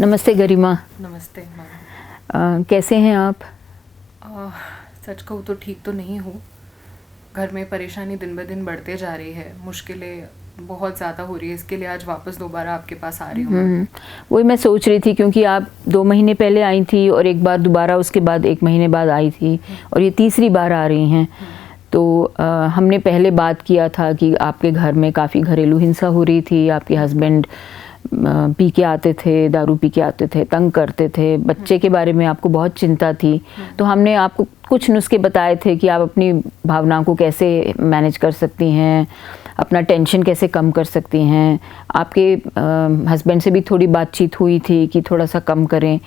नमस्ते गरिमा। नमस्ते मैम। कैसे हैं आप? सच कहूँ तो ठीक तो नहीं हूँ। घर में परेशानी दिन ब दिन बढ़ते जा रही है, मुश्किलें बहुत ज़्यादा हो रही है। इसके लिए आज वापस दोबारा आपके पास आ रही हूँ। वही मैं सोच रही थी, क्योंकि आप 2 महीने पहले आई थी और एक बार दोबारा उसके बाद 1 महीने बाद आई थी और ये तीसरी बार आ रही हैं। तो हमने पहले बात किया था कि आपके घर में काफ़ी घरेलू हिंसा हो रही थी। आपके हस्बैंड पी के आते थे, दारू पी के आते थे, तंग करते थे, बच्चे के बारे में आपको बहुत चिंता थी। तो हमने आपको कुछ नुस्खे बताए थे कि आप अपनी भावनाओं को कैसे मैनेज कर सकती हैं, अपना टेंशन कैसे कम कर सकती हैं। आपके हस्बैंड से भी थोड़ी बातचीत हुई थी कि थोड़ा सा कम करें,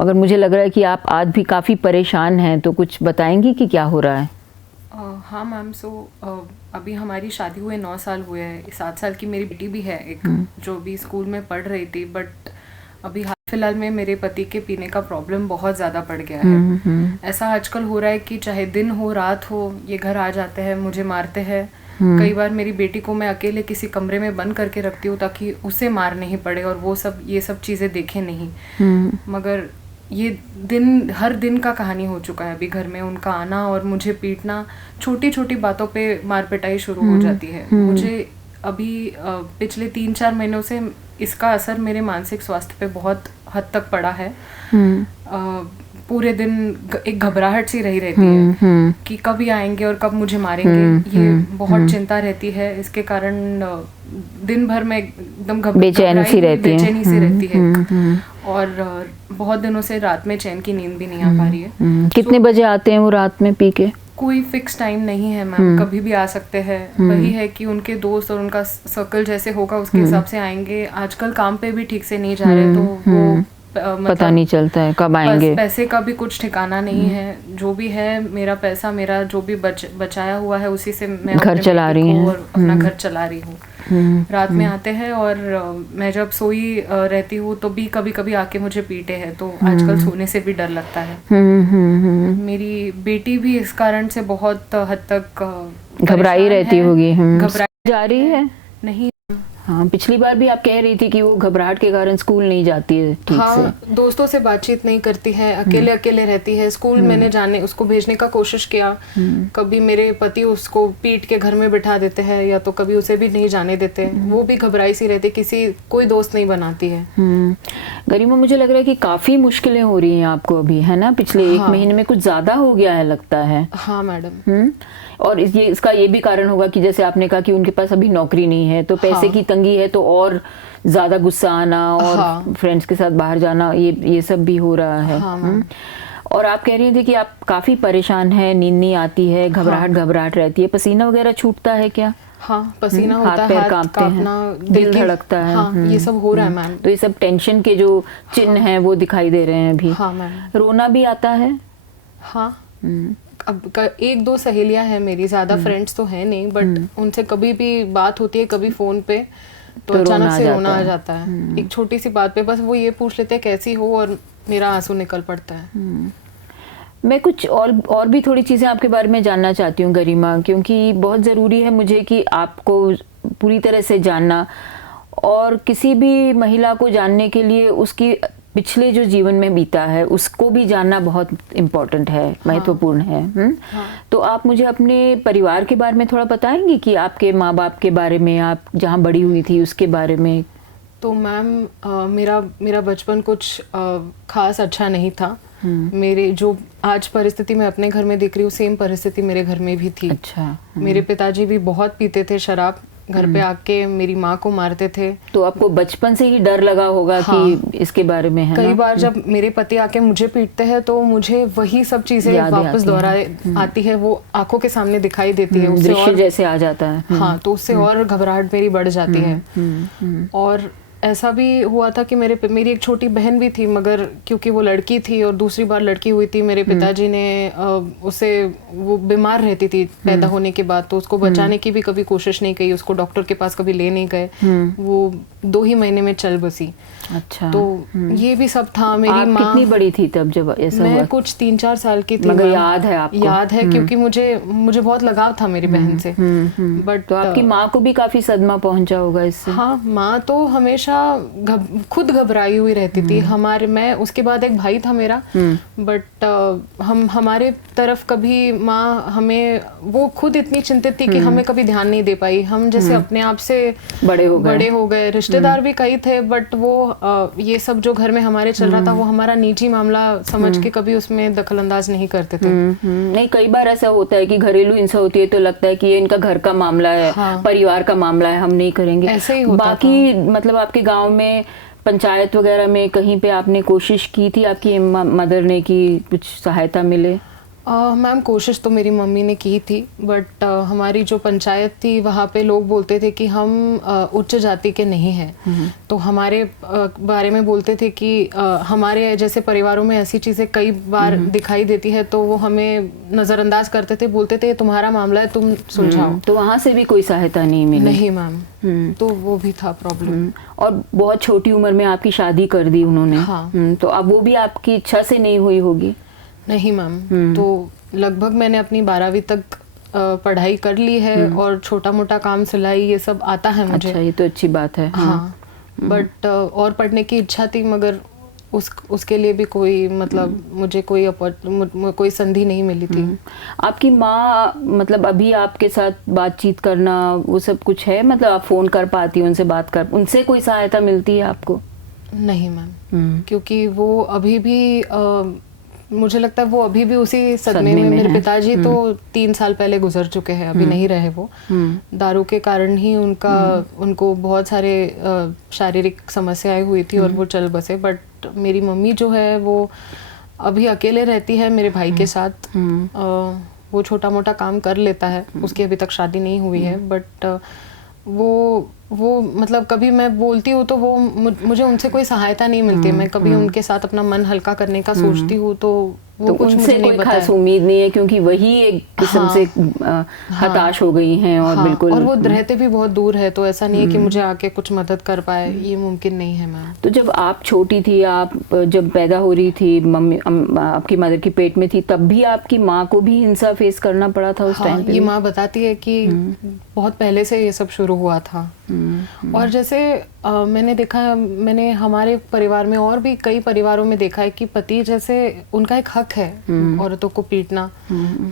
मगर मुझे लग रहा है कि आप आज भी काफ़ी परेशान हैं। तो कुछ बताएंगी कि क्या हो रहा है? हाँ मैम। अभी हमारी शादी हुए 9 साल हुए हैं। 7 साल की मेरी बेटी भी है एक, जो भी स्कूल में पढ़ रही थी। बट अभी हाल फिलहाल में मेरे पति के पीने का प्रॉब्लम बहुत ज़्यादा बढ़ गया है। ऐसा आजकल हो रहा है कि चाहे दिन हो रात हो, ये घर आ जाते हैं, मुझे मारते हैं। कई बार मेरी बेटी को मैं अकेले किसी कमरे में बंद करके रखती हूँ ताकि उसे मार नहीं पड़े और वो ये सब चीज़ें देखे नहीं। मगर ये हर दिन का कहानी हो चुका है अभी घर में। उनका आना और मुझे पीटना, छोटी छोटी बातों पे मार पिटाई शुरू हो जाती है। मुझे अभी पिछले 3-4 महीनों से इसका असर मेरे मानसिक स्वास्थ्य पे बहुत हद तक पड़ा है। पूरे दिन एक घबराहट सी रही रहती है कि कब ये आएंगे और कब मुझे मारेंगे। ये बहुत चिंता रहती है। इसके कारण दिन भर में एकदम बेचैनी सी रहती है और बहुत दिनों से रात में चैन की नींद भी नहीं आ पा रही है। कितने बजे आते हैं वो रात में पी के? कोई फिक्स टाइम नहीं है मैम, कभी भी आ सकते हैं। वही है कि उनके दोस्त और उनका सर्कल जैसे होगा उसके हिसाब से आएंगे। आजकल काम पे भी ठीक से नहीं जा रहे, तो वो पता नहीं चलता है कब आएंगे। पैसे का भी कुछ ठिकाना नहीं है। जो भी है मेरा पैसा, मेरा जो भी बचाया हुआ है, उसी से मैं घर चला रही हूँ और अपना घर चला रही हूँ। रात में आते हैं और मैं जब सोई रहती हूँ तो भी कभी कभी आके मुझे पीटे हैं। तो आजकल सोने से भी डर लगता है। मेरी बेटी भी इस कारण से बहुत हद तक घबराई रहती होगी। घबराई जा रही है नहीं। हाँ, पिछली बार भी आप कह रही थी कि वो घबराहट के कारण स्कूल नहीं जाती है ठीक से। दोस्तों से बातचीत नहीं करती है, अकेले अकेले रहती है। स्कूल मैंने उसको भेजने का कोशिश किया। कभी मेरे पति उसको पीट के घर में बिठा देते हैं, या तो कभी उसे भी नहीं जाने देते। वो भी घबराई सी रहती, कोई दोस्त नहीं बनाती है। गरिमा, मुझे लग रहा है कि काफी मुश्किलें हो रही हैं आपको अभी, है ना? पिछले 1 महीने में कुछ ज्यादा हो गया है लगता है। हाँ मैडम। और इसका ये भी कारण होगा कि जैसे आपने कहा कि उनके पास अभी नौकरी नहीं है, तो पैसे की तंगी है, तो और ज्यादा गुस्सा आना और फ्रेंड्स के साथ बाहर जाना, ये सब भी हो रहा है। और आप कह रही थी कि आप काफी परेशान हैं, नींद नहीं आती है, घबराहट रहती है, पसीना वगैरह छूटता है क्या? हाँ, पसीना होता है, हाथ कांपते हैं, दिल धड़कता है। हाँ, ये सब हो रहा है मैम। तो ये सब टेंशन के जो चिन्ह हैं वो दिखाई दे रहे हैं अभी। हाँ मैम। रोना भी आता है? हाँ। अब 1-2 सहेलियां हैं मेरी, ज्यादा फ्रेंड्स तो है नहीं, बट उनसे कभी भी बात होती है, कभी फोन पे, तो अचानक से रोना आ जाता है। एक छोटी सी बात पे बस वो ये पूछ लेते हैं कैसी हो, और मेरा आंसू निकल पड़ता है। मैं कुछ और भी थोड़ी चीज़ें आपके बारे में जानना चाहती हूँ गरिमा, क्योंकि बहुत ज़रूरी है मुझे कि आपको पूरी तरह से जानना, और किसी भी महिला को जानने के लिए उसकी पिछले जो जीवन में बीता है उसको भी जानना बहुत इम्पोर्टेंट है, महत्वपूर्ण है। तो आप मुझे अपने परिवार के बारे में थोड़ा बताएंगी कि आपके माँ बाप के बारे में, आप जहाँ बड़ी हुई थी उसके बारे में। तो मैम मेरा बचपन कुछ खास अच्छा नहीं था। मेरे जो आज परिस्थिति मैं अपने घर में देख रही हूँ, सेम परिस्थिति मेरे घर में भी थी। अच्छा। मेरे पिताजी भी बहुत पीते थे शराब, घर पे आके मेरी माँ को मारते थे। तो आपको बचपन से ही डर लगा होगा कि इसके बारे में, है कई बार जब मेरे पति आके मुझे पीटते हैं तो मुझे वही सब चीजें वापस दोहरा आती है, वो आंखों के सामने दिखाई देती है, उससे और जैसे आ जाता है। हाँ, तो उससे और घबराहट मेरी बढ़ जाती है। और ऐसा भी हुआ था कि मेरी एक छोटी बहन भी थी, मगर क्योंकि वो लड़की थी और दूसरी बार लड़की हुई थी, मेरे पिताजी ने वो बीमार रहती थी पैदा होने के बाद, तो उसको बचाने की भी कभी कोशिश नहीं की, उसको डॉक्टर के पास कभी ले नहीं गए। वो 2 ही महीने में चल बसी। अच्छा। तो ये भी सब था। मेरी माँ कितनी बड़ी थी तब जब ऐसा हुआ? मैं कुछ 3-4 साल की थी। मगर याद है आपको? याद है, क्योंकि मुझे बहुत लगाव था मेरी बहन से। बट तो आपकी माँ को भी काफी सदमा पहुंचा होगा इससे। हाँ, माँ तो हमेशा हमेशा खुद घबराई हुई रहती थी। मैं उसके बाद एक भाई था मेरा, बट हमारे तरफ कभी माँ हमें, वो खुद इतनी चिंतित थी कि हमें कभी ध्यान नहीं दे पाई। हम जैसे अपने आप से बड़े हो गए। रिश्तेदार भी कई थे, बट वो ये सब जो घर में हमारे चल रहा था वो हमारा निजी मामला समझ के कभी उसमें दखल अंदाज नहीं करते थे। नहीं, कई बार ऐसा होता है कि घरेलू हिंसा होती है तो लगता है कि ये इनका घर का मामला है, परिवार का मामला है, हम नहीं करेंगे। ऐसे ही होता बाकी मतलब आपके गांव में पंचायत वगैरह में कहीं पे आपने कोशिश की थी आपकी मदर ने कि कुछ सहायता मिले? मैम कोशिश तो मेरी मम्मी ने की थी, बट हमारी जो पंचायत थी वहाँ पे लोग बोलते थे कि हम उच्च जाति के नहीं हैं, तो हमारे बारे में बोलते थे कि हमारे जैसे परिवारों में ऐसी चीज़ें कई बार दिखाई देती है तो वो हमें नज़रअंदाज करते थे, बोलते थे तुम्हारा मामला है, तुम सुलझाओ। तो वहाँ से भी कोई सहायता नहीं मिली? नहीं मैम, तो वो भी था प्रॉब्लम। और बहुत छोटी उम्र में आपकी शादी कर दी उन्होंने। हाँ। तो अब वो भी आपकी इच्छा से नहीं हुई होगी? नहीं मैम, तो लगभग मैंने अपनी 12वीं तक पढ़ाई कर ली है और छोटा मोटा काम, सिलाई, ये सब आता है मुझे। अच्छा, ये तो अच्छी बात है। हाँ, बट और पढ़ने की इच्छा थी, मगर उसके लिए भी कोई मतलब मुझे कोई संधि नहीं मिली थी। आपकी माँ मतलब अभी आपके साथ बातचीत करना वो सब कुछ है? मतलब आप फोन कर पाती, उनसे बात कर, उनसे कोई सहायता मिलती है आपको? नहीं मैम, क्योंकि वो अभी भी मुझे लगता है वो अभी भी उसी सदमे में। मेरे पिताजी तो 3 साल पहले गुजर चुके हैं, अभी नहीं रहे वो। दारू के कारण ही उनको बहुत सारे शारीरिक समस्याएं हुई थी और वो चल बसे। बट मेरी मम्मी जो है वो अभी अकेले रहती है मेरे भाई के साथ। वो छोटा मोटा काम कर लेता है, उसकी अभी तक शादी नहीं हुई है, बट वो मतलब कभी मैं बोलती हूँ तो वो मुझे उनसे कोई सहायता नहीं मिलती। मैं कभी उनके साथ अपना मन हल्का करने का सोचती हूँ तो वो कुछ उनसे कोई खास उम्मीद नहीं है, क्योंकि वही एक किस्म से हताश हो गई हैं और बिल्कुल। और वो रहते भी बहुत दूर है, तो ऐसा नहीं है कि मुझे आके कुछ मदद कर पाए, ये मुमकिन नहीं है मैम। तो जब आप छोटी थी, आप जब पैदा हो रही थी, मम्मी आपकी मदर की पेट में थी, तब भी आपकी माँ को भी हिंसा फेस करना पड़ा था उस टाइम पे? ये माँ बताती है कि बहुत पहले से ये सब शुरू हुआ था। और जैसे मैंने देखा, मैंने हमारे परिवार में और भी कई परिवारों में देखा है कि पति जैसे उनका एक हक है औरतों को पीटना,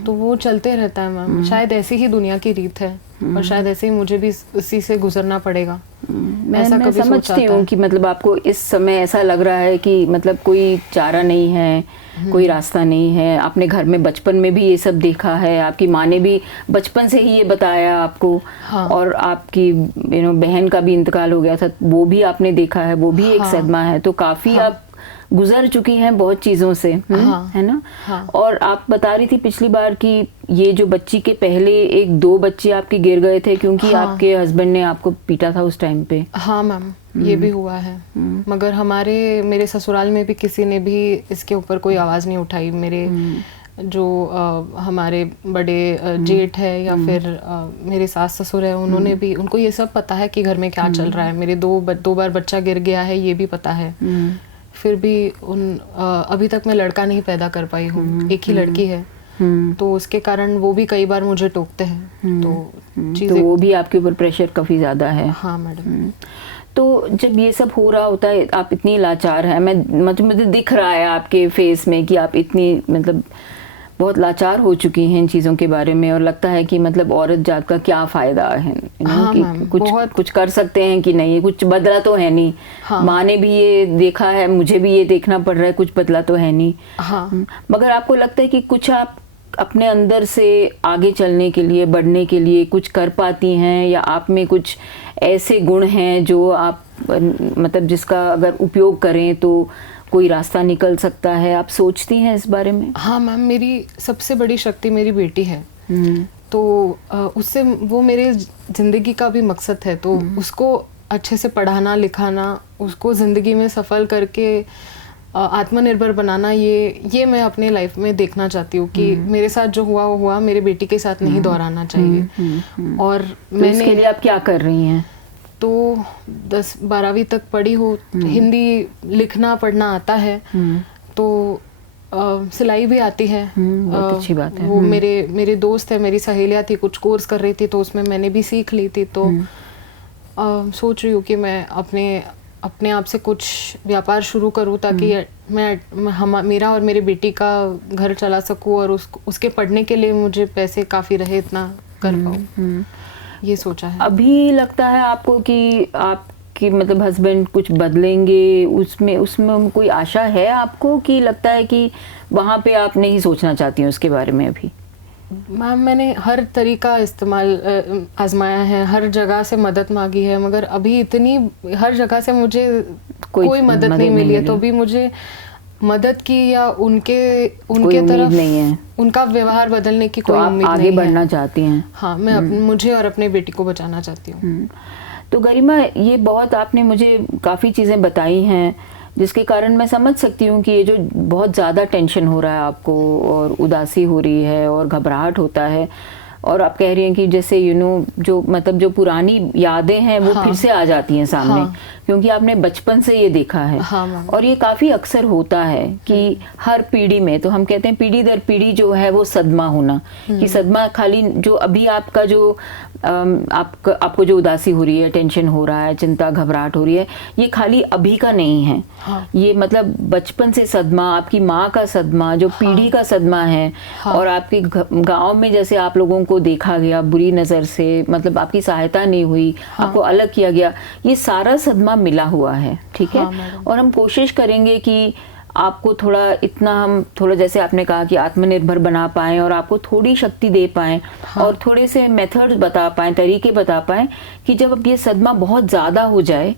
तो वो चलते रहता है मैम। शायद ऐसी ही दुनिया की रीत है और शायद ऐसे ही मुझे भी उसी से गुजरना पड़ेगा। मैं समझती हूँ कि मतलब आपको इस समय ऐसा लग रहा है कि मतलब कोई चारा नहीं है, कोई रास्ता नहीं है। आपने घर में बचपन में भी ये सब देखा है, आपकी माँ ने भी बचपन से ही ये बताया आपको। हाँ। और आपकी बहन का भी इंतकाल हो गया था, वो भी आपने देखा है, वो भी एक सदमा है। तो काफी आप गुजर चुकी हैं बहुत चीज़ों से। है ना? और आप बता रही थी पिछली बार कि ये जो बच्ची के पहले 1-2 बच्चे आपके गिर गए थे क्योंकि आपके हस्बैंड ने आपको पीटा था उस टाइम पे। हाँ मैम, ये भी हुआ है, मगर मेरे ससुराल में भी किसी ने भी इसके ऊपर कोई आवाज़ नहीं उठाई। मेरे जो हमारे बड़े जेठ है या फिर मेरे सास ससुर है, उनको ये सब पता है कि घर में क्या चल रहा है। मेरे 2 बार बच्चा गिर गया है, ये भी पता है। फिर भी अभी तक मैं लड़का नहीं पैदा कर पाई हूँ, एक ही लड़की है। तो उसके कारण वो भी कई बार मुझे टोकते हैं। तो वो भी आपके ऊपर प्रेशर काफ़ी ज़्यादा है। हाँ मैडम। तो जब ये सब हो रहा होता है, आप इतनी लाचार हैं, मुझे दिख रहा है आपके फेस में कि आप इतनी मतलब बहुत लाचार हो चुकी हैं इन चीज़ों के बारे में, और लगता है कि मतलब औरत जात का क्या फ़ायदा है। हाँ, कि कुछ कर सकते हैं कि नहीं, कुछ बदला तो है नहीं। हाँ। माँ ने भी ये देखा है, मुझे भी ये देखना पड़ रहा है, कुछ बदला तो है नहीं। हाँ। मगर आपको लगता है कि कुछ आप अपने अंदर से आगे चलने के लिए, बढ़ने के लिए कुछ कर पाती हैं, या आप में कुछ ऐसे गुण हैं जो आप मतलब जिसका अगर उपयोग करें तो कोई रास्ता निकल सकता है? आप सोचती हैं इस बारे में? हाँ मैम, मेरी सबसे बड़ी शक्ति मेरी बेटी है। तो उससे वो मेरे जिंदगी का भी मकसद है, तो उसको अच्छे से पढ़ाना लिखाना, उसको जिंदगी में सफल करके आत्मनिर्भर बनाना, ये मैं अपने लाइफ में देखना चाहती हूँ कि मेरे साथ जो हुआ वो हुआ, मेरे बेटी के साथ नहीं दोहराना चाहिए। और मैंने इसके लिए आप क्या कर रही हैं? तो 10-12वीं तक पढ़ी हूँ, हिंदी लिखना पढ़ना आता है, तो सिलाई भी आती है। बहुत अच्छी बात है। वो मेरे दोस्त है, मेरी सहेलियाँ थी, कुछ कोर्स कर रही थी, तो उसमें मैंने भी सीख ली थी। तो सोच रही हूँ कि मैं अपने अपने आप से कुछ व्यापार शुरू करूँ ताकि मेरा और मेरी बेटी का घर चला सकूँ और उसके पढ़ने के लिए मुझे पैसे काफ़ी रहे, इतना कर पाऊँ, ये सोचा है। अभी लगता है आपको कि आपके मतलब हस्बैंड कुछ बदलेंगे, उसमें कोई आशा है आपको, कि लगता है कि वहाँ पे आप नहीं सोचना चाहती हैं उसके बारे में अभी? मैम, मैंने हर तरीका आजमाया है, हर जगह से मदद मांगी है, मगर अभी इतनी हर जगह से मुझे कोई मदद नहीं मिली है। तो भी मुझे मदद की या उनके तरफ नहीं है, उनका व्यवहार बदलने की तो कोई उम्मीद नहीं है। आगे बढ़ना चाहती हैं? हाँ, मैं मुझे और अपने बेटी को बचाना चाहती हूँ। तो गरिमा, ये बहुत आपने मुझे काफ़ी चीज़ें बताई हैं जिसके कारण मैं समझ सकती हूँ कि ये जो बहुत ज़्यादा टेंशन हो रहा है आपको और उदासी हो रही है और घबराहट होता है, और आप कह रही हैं कि जैसे जो मतलब जो पुरानी यादें हैं वो फिर से आ जाती हैं सामने, क्योंकि आपने बचपन से ये देखा है। और ये काफ़ी अक्सर होता है कि हर पीढ़ी में, तो हम कहते हैं पीढ़ी दर पीढ़ी जो है वो सदमा होना, कि सदमा खाली जो अभी आपका जो आपको जो उदासी हो रही है, टेंशन हो रहा है, चिंता घबराहट हो रही है, ये खाली अभी का नहीं है। ये मतलब बचपन से सदमा, आपकी माँ का सदमा, जो पीढ़ी का सदमा है, और आपके गांव में जैसे आप लोगों को देखा गया बुरी नज़र से, मतलब आपकी सहायता नहीं हुई, आपको अलग किया गया, ये सारा सदमा मिला हुआ है, ठीक है। और हम कोशिश करेंगे कि आपको हम थोड़ा जैसे आपने कहा कि आत्मनिर्भर बना पाएं और आपको थोड़ी शक्ति दे पाएं, और थोड़े से मेथड्स बता पाएं, तरीके बता पाएं कि जब अब ये सदमा बहुत ज़्यादा हो जाए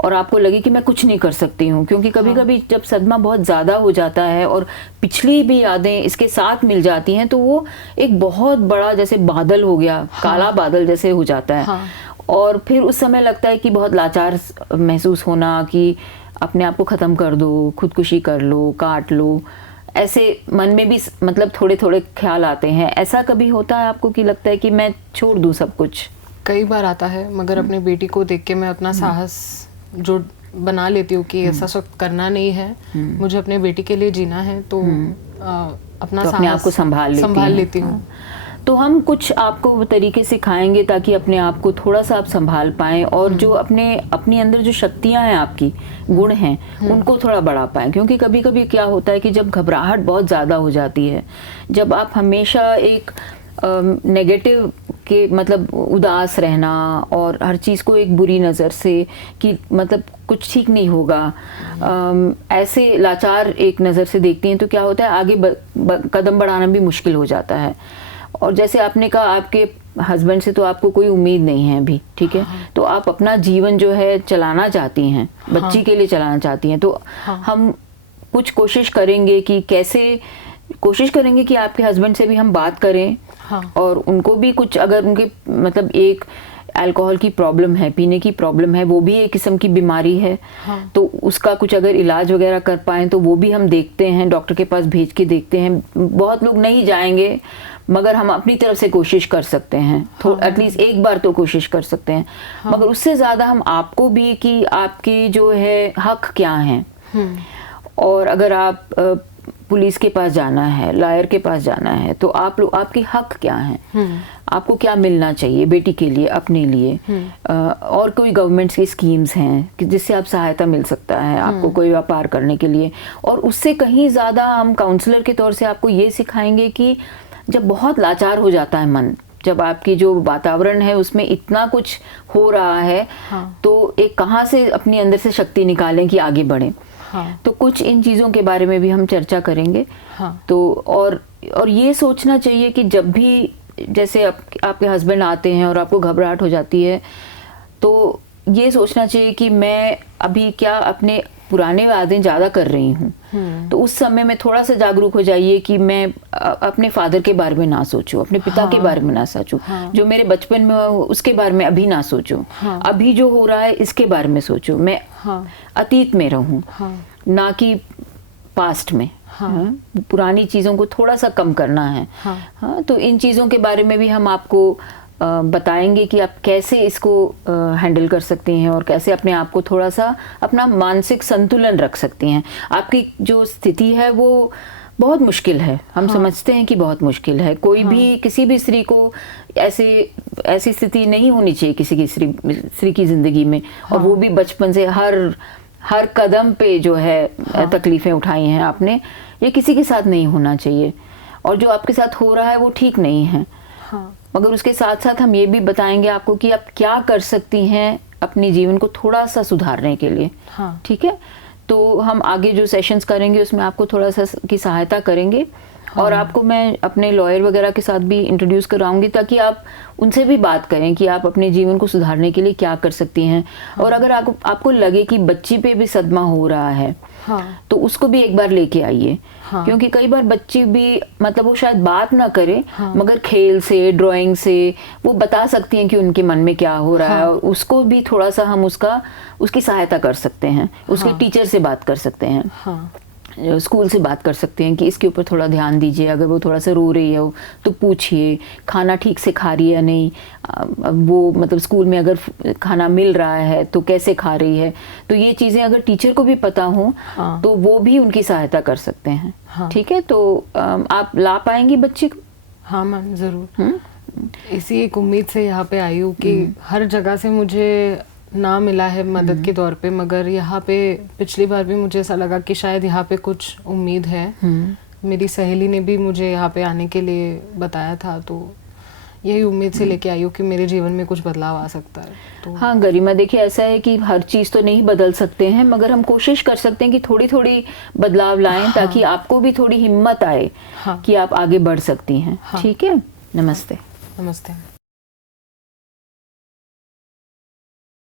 और आपको लगे कि मैं कुछ नहीं कर सकती हूँ, क्योंकि कभी कभी जब सदमा बहुत ज़्यादा हो जाता है और पिछली भी यादें इसके साथ मिल जाती हैं, तो वो एक बहुत बड़ा जैसे बादल हो गया, काला बादल जैसे हो जाता है। और फिर उस समय लगता है कि बहुत लाचार महसूस होना, कि अपने आप को ख़त्म कर दो, खुदकुशी कर लो, काट लो, ऐसे मन में भी मतलब थोड़े थोड़े ख्याल आते हैं। ऐसा कभी होता है आपको कि लगता है कि मैं छोड़ दूँ सब कुछ? कई बार आता है, मगर अपनी बेटी को देख के मैं अपना साहस जो बना लेती हूँ कि ऐसा सब करना नहीं है, मुझे अपने बेटी के लिए जीना है, तो अपना अपने आप को संभाल लेती हूँ। तो हम कुछ आपको तरीके सिखाएंगे ताकि अपने आप को थोड़ा सा आप संभाल पाएं, और जो अपनी अंदर जो शक्तियां हैं, आपकी गुण हैं, उनको थोड़ा बढ़ा पाएं। क्योंकि कभी कभी क्या होता है कि जब घबराहट बहुत ज़्यादा हो जाती है, जब आप हमेशा एक नेगेटिव के मतलब उदास रहना और हर चीज़ को एक बुरी नज़र से कि मतलब कुछ ठीक नहीं होगा, ऐसे लाचार एक नज़र से देखती हैं, तो क्या होता है आगे कदम बढ़ाना भी मुश्किल हो जाता है। और जैसे आपने कहा आपके हस्बैंड से तो आपको कोई उम्मीद नहीं है अभी, ठीक है, तो आप अपना जीवन जो है चलाना चाहती हैं, बच्ची के लिए चलाना चाहती हैं, तो हम कुछ कोशिश करेंगे कि आपके हस्बैंड से भी हम बात करें, और उनको भी कुछ, अगर उनके मतलब एक अल्कोहल की प्रॉब्लम है, पीने की प्रॉब्लम है, वो भी एक किस्म की बीमारी है, तो उसका कुछ अगर इलाज वगैरह कर पाएं तो वो भी हम देखते हैं, डॉक्टर के पास भेज के देखते हैं। बहुत लोग नहीं जाएंगे, मगर हम अपनी तरफ से कोशिश कर सकते हैं, एटलीस्ट एक बार तो कोशिश कर सकते हैं। मगर उससे ज़्यादा हम आपको भी कि आपके जो है हक क्या हैं, और अगर आप पुलिस के पास जाना है, लॉयर के पास जाना है, तो आपके हक क्या हैं, आपको क्या मिलना चाहिए बेटी के लिए, अपने लिए, और कोई गवर्नमेंट की स्कीम्स हैं कि जिससे आप सहायता मिल सकता है आपको कोई व्यापार करने के लिए। और उससे कहीं ज़्यादा हम काउंसलर के तौर से आपको ये सिखाएंगे कि जब बहुत लाचार हो जाता है मन, जब आपकी जो वातावरण है उसमें इतना कुछ हो रहा है, तो एक कहाँ से अपनी अंदर से शक्ति निकालें कि आगे बढ़ें। तो कुछ इन चीज़ों के बारे में भी हम चर्चा करेंगे। तो और ये सोचना चाहिए कि जब भी जैसे आपके हस्बैंड आते हैं और आपको घबराहट हो जाती है, तो ये सोचना चाहिए कि मैं अभी क्या अपने पुराने वादे ज़्यादा कर रही हूँ, तो उस समय में थोड़ा सा जागरूक हो जाइए कि मैं अपने फादर के बारे में ना सोचूं, अपने पिता के बारे में ना सोचूं, जो मेरे बचपन में उसके बारे में अभी ना सोचूं, अभी जो हो रहा है इसके बारे में सोचूं, मैं अतीत में रहूं, ना कि पास्ट में। पुरानी चीज़ों को थोड़ा सा कम करना है। तो इन चीज़ों के बारे में भी हम आपको बताएंगे कि आप कैसे इसको हैंडल कर सकती हैं और कैसे अपने आप को थोड़ा सा अपना मानसिक संतुलन रख सकती हैं। आपकी जो स्थिति है वो बहुत मुश्किल है। हम समझते हैं कि बहुत मुश्किल है। कोई भी किसी भी स्त्री को ऐसी स्थिति नहीं होनी चाहिए किसी की स्त्री की जिंदगी में, और वो भी बचपन से हर कदम पे जो है तकलीफें उठाई हैं आपने, ये किसी के साथ नहीं होना चाहिए। और जो आपके साथ हो रहा है वो ठीक नहीं है। मगर उसके साथ साथ हम ये भी बताएंगे आपको कि आप क्या कर सकती हैं अपने जीवन को थोड़ा सा सुधारने के लिए। ठीक है, तो हम आगे जो सेशंस करेंगे उसमें आपको थोड़ा सा की सहायता करेंगे। और आपको मैं अपने लॉयर वगैरह के साथ भी इंट्रोड्यूस कराऊंगी, ताकि आप उनसे भी बात करें कि आप अपने जीवन को सुधारने के लिए क्या कर सकती हैं। और अगर आपको लगे कि बच्ची पे भी सदमा हो रहा है, तो उसको भी एक बार लेके आइए। क्योंकि कई बार बच्ची भी मतलब वो शायद बात ना करे, मगर खेल से, ड्राइंग से वो बता सकती हैं कि उनके मन में क्या हो रहा है, और उसको भी थोड़ा सा हम उसकी सहायता कर सकते हैं। उसके टीचर से बात कर सकते हैं, स्कूल से बात कर सकते हैं कि इसके ऊपर थोड़ा ध्यान दीजिए। अगर वो थोड़ा सा रो रही है तो पूछिए खाना ठीक से खा रही है या नहीं, वो मतलब स्कूल में अगर खाना मिल रहा है तो कैसे खा रही है। तो ये चीज़ें अगर टीचर को भी पता हो तो वो भी उनकी सहायता कर सकते हैं। ठीक है, तो आप ला पाएंगी बच्ची को? हाँ मैम, ज़रूर। इसी एक उम्मीद से यहाँ पे आई हूँ कि हर जगह से मुझे ना मिला है मदद के तौर पे, मगर यहाँ पे पिछली बार भी मुझे ऐसा लगा कि शायद यहाँ पे कुछ उम्मीद है। मेरी सहेली ने भी मुझे यहाँ पे आने के लिए बताया था, तो यही उम्मीद से लेके आई हूँ कि मेरे जीवन में कुछ बदलाव आ सकता है। तो हाँ गरिमा, देखिए ऐसा है कि हर चीज़ तो नहीं बदल सकते हैं, मगर हम कोशिश कर सकते हैं कि थोड़ी थोड़ी बदलाव लाएं, ताकि आपको भी थोड़ी हिम्मत आए कि आप आगे बढ़ सकती हैं। ठीक है, नमस्ते। नमस्ते।